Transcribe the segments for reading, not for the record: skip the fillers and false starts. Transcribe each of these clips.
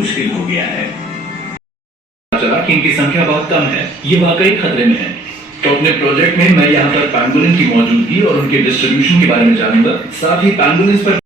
मुश्किल हो गया है। चला कि इनकी संख्या बहुत कम है, ये वाकई खतरे में है। तो अपने प्रोजेक्ट में मैं यहाँ पर पैंगोलिन की मौजूदगी और उनके डिस्ट्रीब्यूशन के बारे में जानूंगा, साथ ही पैंगोलिन पर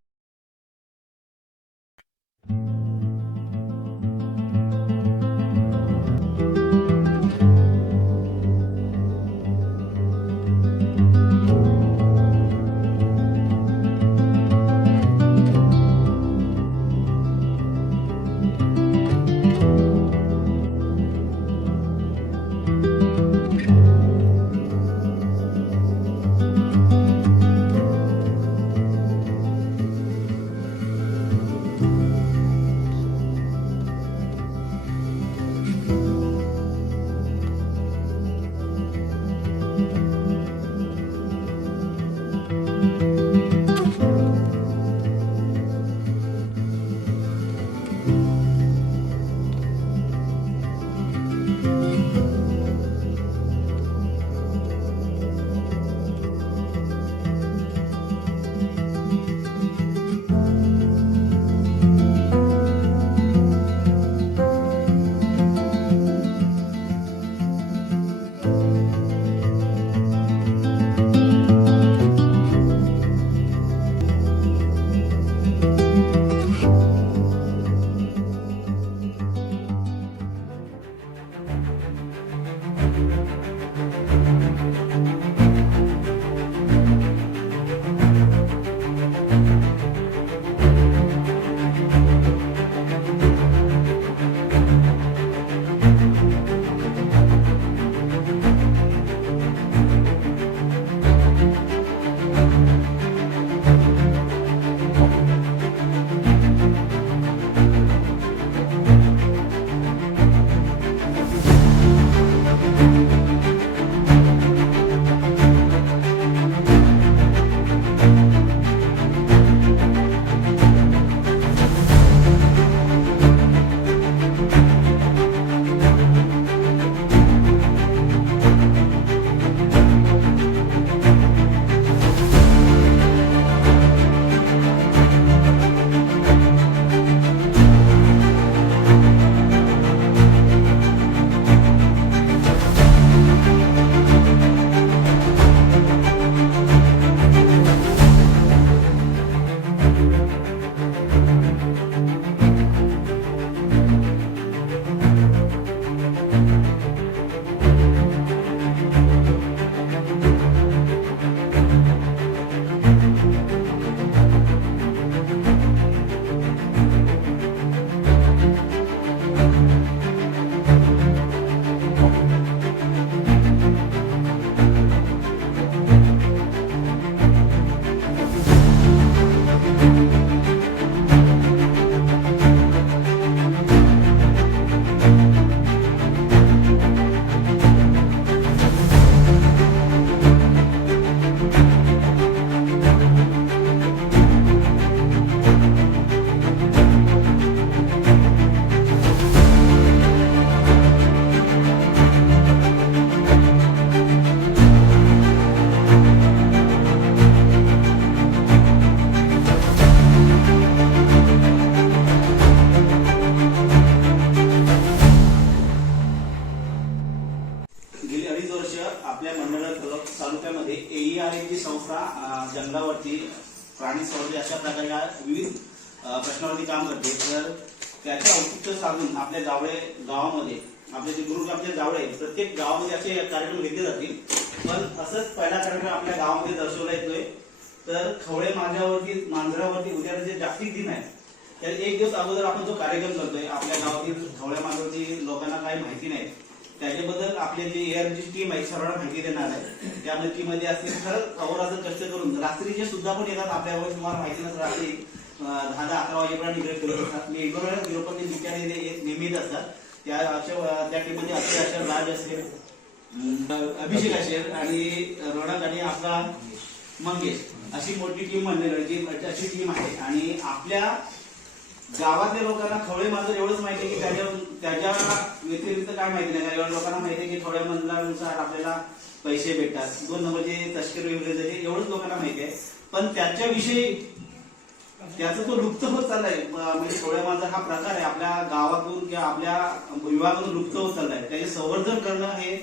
तालुक्यामध्ये AER ही संस्था जंगलावरती प्राणी संवर्धन अशा प्रकारच्या विविध प्रश्नावरती काम करते। तर त्याचे औचित्य साधून आपल्या जावळे गावामध्ये आपले जे गुरुग्रामचे जावळे प्रत्येक गावामध्ये असे कार्यक्रम घेतले जातील। पण असंच पहिला कार्यक्रम आपल्या गावामध्ये दर्शवला येतोय। तर खवळे मांजरावरती उद्या जे जागतिक दिन आहे त्या एक दिवस अगोदर आपण जो कार्यक्रम करतोय आपल्या गावातील खवळे मांजरावरती लोकांना काही माहिती नाही, त्याच्याबद्दल आपले जे AER ची टीम आहे सर्वांना माहिती देणार आहे। त्यामध्ये टीम मध्ये असतील खरंच अहोरात्र कष्ट करून रात्रीचे सुद्धा पण येतात आपल्यावर, तुम्हाला माहिती नसेल रात्री 10-11 वाजेपर्यंत इकडे फिरत असतात। मी इकडे युरोपमध्ये बिचारे नेहमीच असतात। त्या टीम मध्ये अक्षर राज असेल, अभिषेक असेल आणि रोणक आणि आपला मंगेश अशी मोठी टीम म्हणलेली अशी टीम आहे। आणि आपल्या गावातल्या लोकांना खवळे मांजर एवढंच माहिती आहे की त्याच्या व्यतिरिक्त काय माहिती नाही। काही लोकांना माहिती आहे की खवळे मांजरानुसार आपल्याला पैसे भेटतात, 2 नंबरचे तस्करी वगैरे एवढंच लोकांना माहिती आहे। पण त्याच्याविषयी त्याचा तो लुप्त होत चाललाय. म्हणजे टोळ्या मांजर हा प्रकार आहे आपल्या गावातून किंवा आपल्या विभागातून लुप्त होत चाललाय. त्याचे संवर्धन करणं हे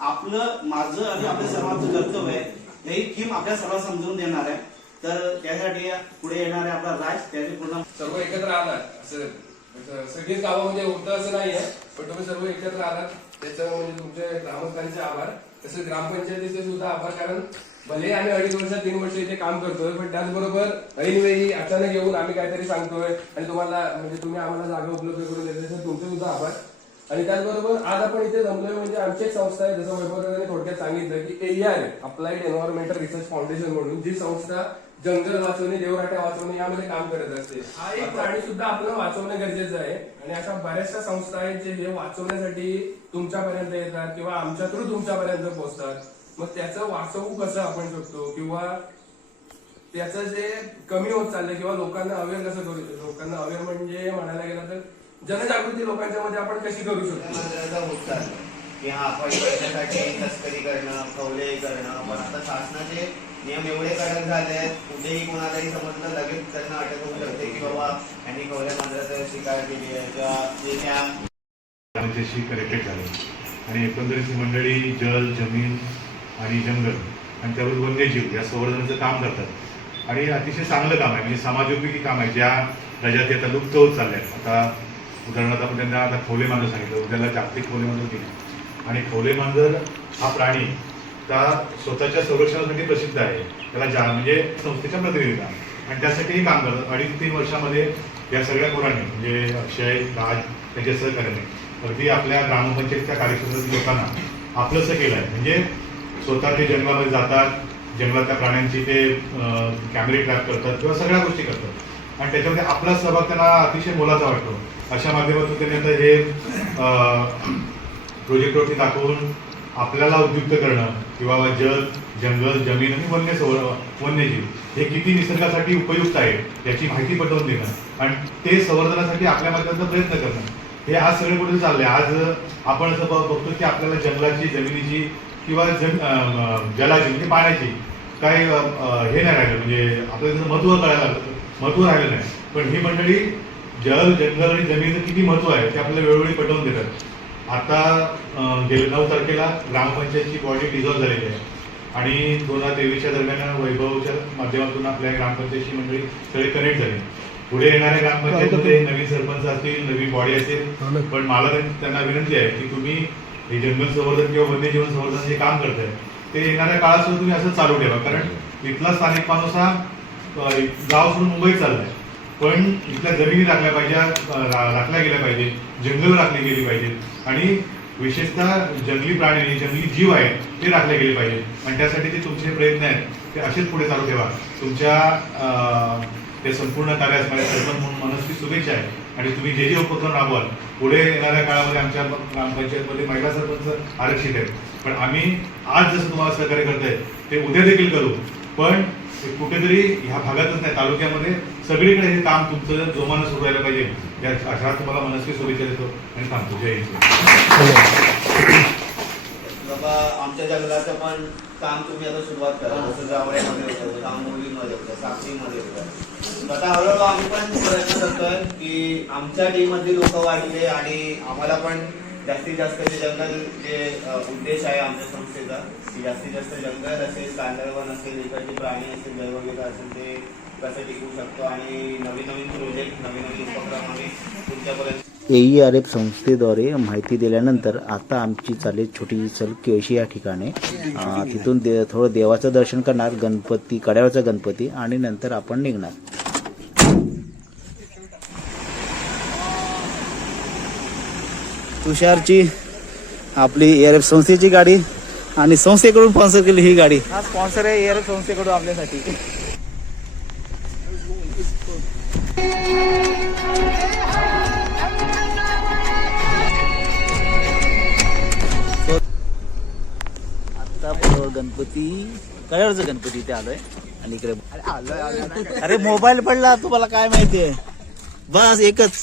आपलं, माझं आणि आपल्या सर्वांचं कर्तव्य आहे. ही थीम आपल्या सर्वांना समजून देणार आहे. तर त्यासाठी पुढे येणारे आपला राज त्याचे पूर्ण सर्व एकत्र आलात असं सगळीच गावामध्ये होतं असं नाहीये, पण तुम्ही सर्व एकत्र आलात त्याचं म्हणजे तुमचे ग्रामस्थांचे आभार, तसेच ग्रामपंचायतीचे सुद्धा आभार. कारण भले आम्ही 2.5 वर्ष 3 वर्ष इथे काम करतोय, पण त्याचबरोबर ऐनवेळी अचानक येऊन आम्ही काहीतरी सांगतोय आणि तुम्हाला म्हणजे तुम्ही आम्हाला जागा उपलब्ध करून देते, तर तुमचे सुद्धा आभार. आणि त्याचबरोबर आज आपण इथे जमलोय म्हणजे आमची एक संस्था आहे, जसं वैभवराजांनी थोडक्यात सांगितलं की AER applied environmental research foundation म्हणून, जी संस्था जंगल वाचवणे, देवराट्या वाचवणे यामध्ये काम करत असते. हा एक प्राणी सुद्धा आपल्याला वाचवणं गरजेचं आहे. आणि अशा बऱ्याचशा संस्था आहेत जे हे वाचवण्यासाठी तुमच्यापर्यंत येतात किंवा आमच्या थ्रू तुमच्यापर्यंत पोहोचतात. मग त्याचं वाचवू कसं आपण शकतो किंवा त्याचं जे कमी होत चाललंय किंवा लोकांना अवेअर कसं करू शकतो, लोकांना अवेअर म्हणजे म्हणायला गेलं तर जनजागृती लोकांच्या मध्ये आपण कशी करू शकतो. की हा आपण पैशासाठी तस्करी करणं, खवले करणं, पण आता शासनाचे नियम एवढे कडक झाले आहेत, कुठेही कोणालाही समजलं लगेच त्यांना अटक होऊ शकते की बाबा यांनी खवल्या मांजराचा शिकार केली आहे किंवा जे त्या त्यांच्याशी कनेक्टेड झाले. आणि एकंदरीत ही मंडळी जल, जमीन आणि जंगल आणि त्याबरोबर वन्यजीव या संवर्धनाचं काम करतात. आणि अतिशय चांगलं काम आहे, म्हणजे समाजोपयोगी काम आहे, ज्या प्रजाती आता लुप्त होत चालल्या आहेत. आता उदाहरणार्थ आपण त्यांना आता खवले मांजर सांगितलं, उद्याला जागतिक खवले मांजर केली. आणि खवले मांजर हा प्राणी त्या स्वतःच्या संरक्षणासाठी प्रसिद्ध आहे, त्याला म्हणजे संस्थेच्या प्रतिनिधीला, आणि त्यासाठी हे काम करतात. 2.5-3 वर्षामध्ये या सगळ्या पोरांनी म्हणजे अक्षय, राज त्यांच्या सहकार्याने अगदी आपल्या ग्रामपंचायतीच्या कार्यक्षेत्रातील लोकांना आपलंसं केलं आहे. म्हणजे स्वतः ते जंगलामध्ये जातात, जंगलातल्या प्राण्यांची ते कॅमेरे ट्रॅप करतात किंवा सगळ्या गोष्टी करतात, आणि त्याच्यामध्ये आपला सहभाग त्यांना अतिशय मोलाचा वाटतो. अशा माध्यमातून त्यांनी आता हे प्रोजेक्टवरती दाखवून आपल्याला उद्युक्त करणं किंवा जंगल, जमीन आणि वन्यजीव हे किती निसर्गासाठी उपयुक्त आहे याची माहिती पटवून देणं आणि ते संवर्धनासाठी आपल्या माध्यमातून प्रयत्न करणं, हे आज सगळे कुठे चाललंय. आज आपण असं बघतो की आपल्याला जंगलाची, जमिनीची किंवा जलाची म्हणजे पाण्याची काही हे नाही राहिलं, म्हणजे आपल्याला त्याचं महत्त्व राहिलं नाही. पण ही मंडळी जल, जंगल आणि जमिनीचं किती महत्त्व आहे ते आपल्याला वेळोवेळी पटवून देतात. आता गेल्या 9 तारखेला ग्रामपंचायतची बॉडी डिझॉल्व्ह झालेली आहे आणि 2023च्या दरम्यान वैभवच्या माध्यमातून आपल्या ग्रामपंचायतची मंडळी सगळे कनेक्ट झाले. पुढे येणाऱ्या ग्रामपंचायतमध्ये नवीन सरपंच असतील, नवी बॉडी असेल, पण मला त्यांना विनंती आहे की तुम्ही हे जंगल संवर्धन किंवा वन्यजीवन संवर्धन जे काम करताय ते येणाऱ्या काळात सुद्धा तुम्ही असं चालू ठेवा. कारण इथला स्थानिक माणूस हा गाव सोडून मुंबईत चाललाय, पण इथल्या जमिनी राखल्या गेल्या पाहिजे, जंगल राखली गेली पाहिजे आणि विशेषतः जंगली प्राणी, जंगली जीव आहेत ते राखले गेले पाहिजे. आणि त्यासाठी ते तुमचे प्रयत्न आहेत ते असेच पुढे चालू ठेवा. तुमच्या ते संपूर्ण कार्यास माझ्या सरपंच म्हणून मनस्वी शुभेच्छा आहे. आणि तुम्ही जे जे उपक्रम राबवाल पुढे येणाऱ्या काळामध्ये आमच्या ग्रामपंचायतमध्ये महिला सरपंच आरक्षित आहेत, पण आम्ही आज जसं तुम्हाला सहकार्य करताय ते उद्या देखील करू. पण कुठेतरी ह्या भागातच नाही, तालुक्यामध्ये सगळीकडे हे काम तुमचं जोमानं सुरू राहिलं पाहिजे. या अशा तुम्हाला मनस्वी शुभेच्छा देतो आणि थांबतो. जय हिंद. बाबा आमच्या जंगलाचं पण काम तुम्ही आता सुरुवात करा, जसं जावळ्यामध्ये होतं, जांभोलीमध्ये होतं, साखरीमध्ये होतं. आता हळूहळू आम्ही पण प्रयत्न करतोय की आमच्या टीममधली लोक वाढले आणि आम्हाला पण जास्तीत जास्त जे जंगल जे उद्देश आहे आमच्या संस्थेचा की जास्तीत जास्त जंगल असेल, कांदळवन असेल, इकडचे प्राणी असेल, जैवविविधता असेल ते कसं टिकवू शकतो आणि नवीन नवीन प्रोजेक्ट, नवीन नवीन उपक्रम आम्ही तुमच्यापर्यंत AERF संस्थेद्वारे माहिती दिल्यानंतर आता आमची चालेल छोटी चल केळशी या ठिकाणी. तिथून थोडं देवाचं दर्शन करणार, गणपती, कड्यावरचा गणपती, आणि नंतर आपण निघणार. तुषारची आपली AERF संस्थेची गाडी आणि संस्थेकडून स्पॉन्सर केली ही गाडी. हा स्पॉन्सर आहे AERF संस्थेकडून आपल्यासाठी. गणपती, कड्यावरचा गणपती इथे आलोय आणि इकडे अरे मोबाईल पडला, तुम्हाला काय माहितीये, बस एकच.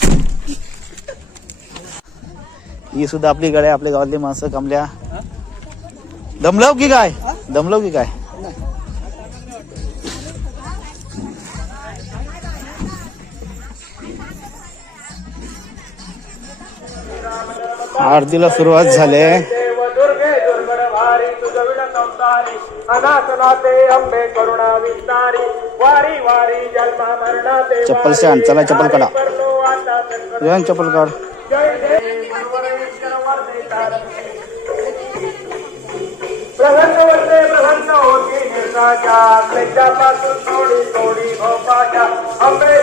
ही सुद्धा आपली गाडी, आपल्या गावातली माणसं कमल्या. दमलव की काय? दमलव की काय? आरतीला सुरुवात झाली आहे. दुर्गे दुर्गण भारी तुझविण संसारी अनाथनाथे अंबे करुणा विस्तारी वारी वारी जन्मा मरणाते चप्पल से आण. चला चप्पल काढा. जयन चप्पल काढ. प्रसन्न वरते प्रसन्न होती निर्साच्या क्लेशापासून थोडी थोडी भोपाच्या अंबे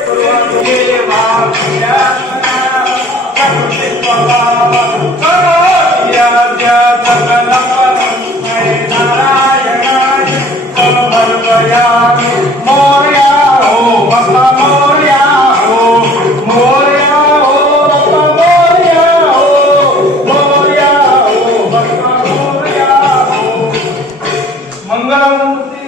मोर्या हो बाप्पा मोर्या हो मोर्या हो बाप्पा मोर्या हो मोर्या हो बाप्पा मोर्या हो मंगलमूर्ती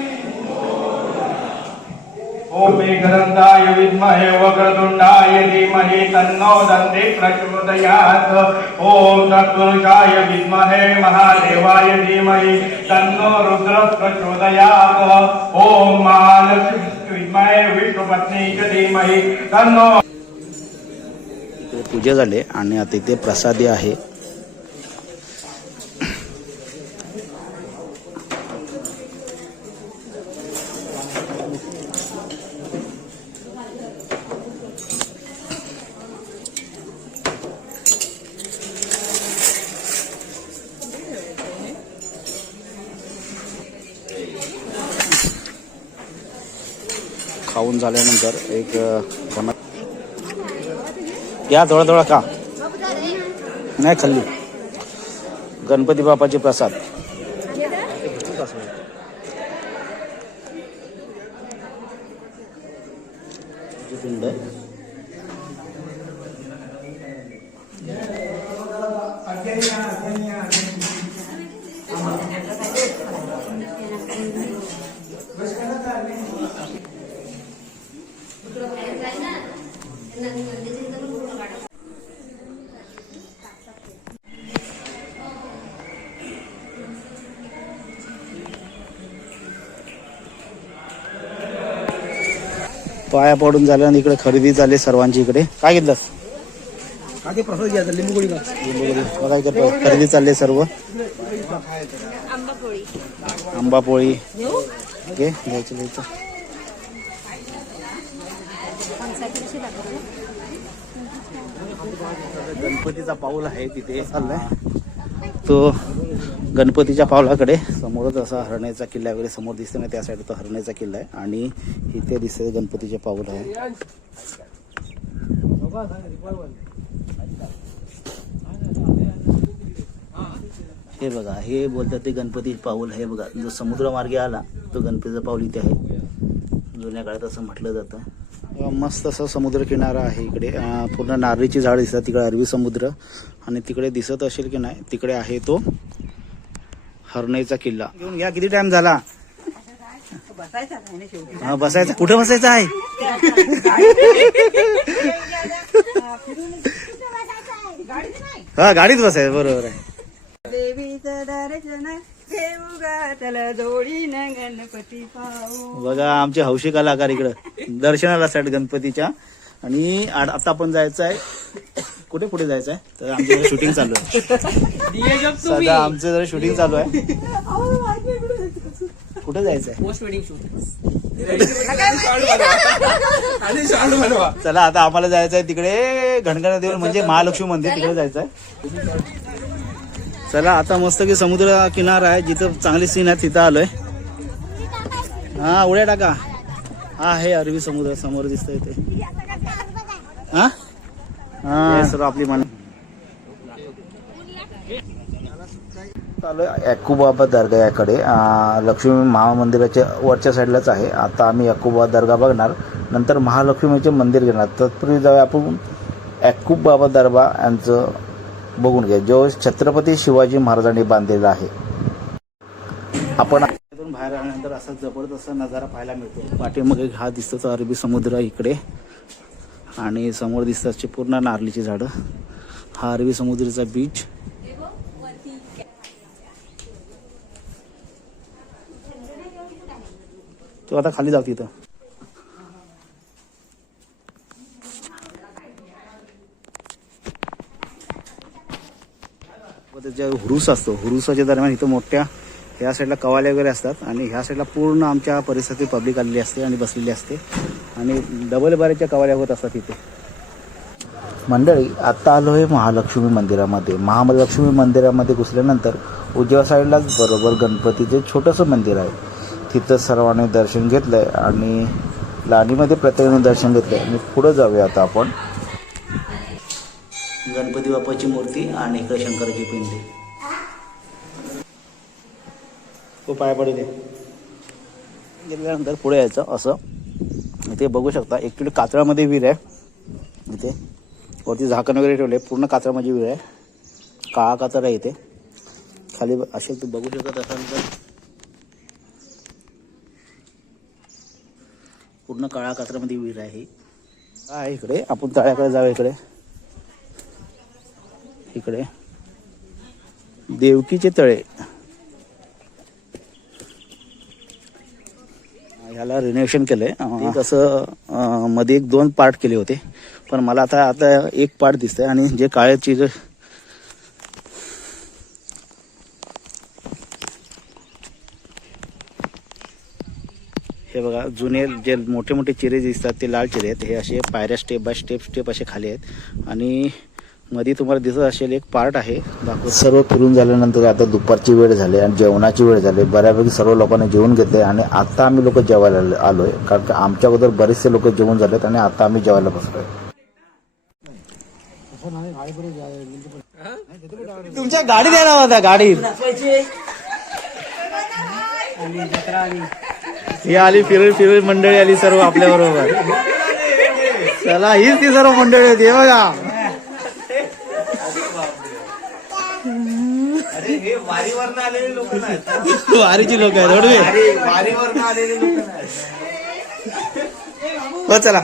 ओम मेघरंदाय विद्महे वक्रतुंडाय धीमहि तन्नो दन्ति प्रचोदयात् ओम तत्पुरुषाय विद्महे महादेवाय धीमहि तन्नो रुद्रः प्रचोदयात् ओम महालक्ष्मी विद्महे विष्णुपत्नी च धीमहि तन्नो. इकडे पूजा झाली आणि आता इथे प्रसादी आहे. खाऊन झाल्यानंतर एक या थोडा थोडा का नाही खाल्ली. गणपती बाप्पाचे प्रसाद. पिंड पाया पडून झाल्यानंतर इकडे खरेदी झाली सर्वांची. इकडे काय घेतलंस? लिंबू बघा इकडे खरेदी चालली सर्व. आंबा पोळी घे घ्यायचं घ्यायचं. गणपतीचा पाऊल आहे तिथे चाललाय तो. गणपतीच्या पावलाकडे समोरच असा हरण्याचा किल्ला वगैरे समोर दिसतो ना, त्या साईड तो हरण्याचा किल्ला आहे आणि इथे दिसते गणपतीचे पाऊल आहे. हे बघा हे बोलतात ते गणपती पाऊल आहे बघा. जो समुद्र मार्गे आला तो गणपतीचा पाऊल इथे आहे. जुन्या काळात असं म्हटलं जातं. मस्त असं समुद्र किनारा आहे इकडे. पूर्ण नारळीची झाड दिसतात. तिकडे अरबी समुद्र आणि तिकडे दिसत असेल की नाही तिकडे आहे तो हरणईचा किल्ला. घेऊन घ्या. किती टाइम झाला? हा बसायचा. कुठे बसायचं आहे? हा गाडीत बसायचं. बरोबर आहे. देवीचं दर्शन घेऊ गातला जोडीनं गणपती पाहू. बघा आमचे हौशी कलाकार इकडं दर्शनाला असतात गणपतीच्या. आणि आता आपण जायचं आहे कुठे कुठे जायचं आहे तर आमचं शूटिंग चालू आहे. सध्या आमचं जरा शूटिंग चालू आहे. कुठे जायचं आहे? चला आता आम्हाला जायचं आहे तिकडे घणगणा देऊळ म्हणजे महालक्ष्मी मंदिर तिकडे जायचं आहे. चला आता मस्त की समुद्र किनारा आहे जिथं चांगली सीन आहे तिथं आलोय. हा उड्या टाका. हा हे अरबी समुद्र समोर दिसतोय ते. हा हा सर आपली मान चालू आहे. याकूबाबा दर्गा याकडे लक्ष्मी महामंदिराच्या वरच्या साईडलाच आहे. आता आम्ही याकूबाबा दर्गा बघणार, नंतर महालक्ष्मीचे मंदिर घेणार. तत्पूर्वी जाऊया आपण याकूबाबा दर्गा यांचं बघून घ्या जो छत्रपती शिवाजी महाराजांनी बांधलेला आहे. आपण बाहेर आल्यानंतर असा जबरदस्त नजारा पाहायला मिळतो. पाठीमागे हा दिसतो तो अरबी समुद्र इकडे आणि समोर दिसतात पूर्ण नारळीची झाडं. हा अरबी समुद्राचा बीच. तो आता खाली जाऊ तिथं. हुरूस असतो. हुरुसाच्या दरम्यान इथं मोठ्या ह्या साईडला कवाल्या वगैरे असतात आणि ह्या साईडला पूर्ण आमच्या परिसरातील पब्लिक आलेली असते आणि बसलेली असते आणि डबल बारीच्या कवाल्या होत असतात इथे. मंडळी आता आलो आहे महालक्ष्मी मंदिरामध्ये. महालक्ष्मी मंदिरामध्ये घुसल्यानंतर उजव्या साईडलाच बरोबर गणपतीचे छोटंसं मंदिर आहे. तिथं सर्वांनी दर्शन घेतलं आहे आणि लाईनीमध्ये प्रत्येकाने दर्शन घेतलं आहे आणि पुढं जाऊया आता आपण. गणपती बाप्पाची मूर्ती आणि इकडे शंकराची पिंडी. तो पाया पडू दे. गेल्यानंतर पुढे यायचं असं. इथे बघू शकता ॲक्च्युली कातळामध्ये विहीर आहे. इथे वरती झाकण वगैरे ठेवले. पूर्ण कातळामध्ये विहीर आहे. काळा कातळ आहे इथे खाली असेल तू बघू शकत असाल तर पूर्ण काळा कातळामध्ये विहीर आहे. आहे इकडे आपण तळ्याकडे जाऊया. इकडे देवकीचे तळे. ह्याला रिनोव्हेशन केलंय. तसं मध्ये 1-2 पार्ट केले होते पण मला आता एक पार्ट दिसतंय आणि जे काळे चिरे हे बघा जुने जे मोठे मोठे चिरे दिसतात ते लाल चिरे आहेत. हे असे पायऱ्या स्टेप बाय स्टेप असे खाली आहेत आणि मध्ये तुम्हाला दिसत असेल एक पार्ट आहे दाखवतो. सर्व फिरून झाल्यानंतर आता दुपारची वेळ झाली आणि जेवणाची वेळ झाली. बऱ्यापैकी सर्व लोकांनी जेवण घेतले आणि आता आम्ही लोक जेवायला आलोय कारण की आमच्या अगोदर बरेचसे लोक जेवण झालेत आणि आता आम्ही जेवायला बसलोय. तुमच्या गाडी द्यायला होता गाडी ही आली फिरत मंडळी आली सर्व आपल्या बरोबर. चला हीच ती सर्व मंडळी होती बघा. अरे हे वारीवरनं आलेले लोक नाहीत. वारीची लोक आहेत. वारीवरनं आलेले लोक नाहीत. चला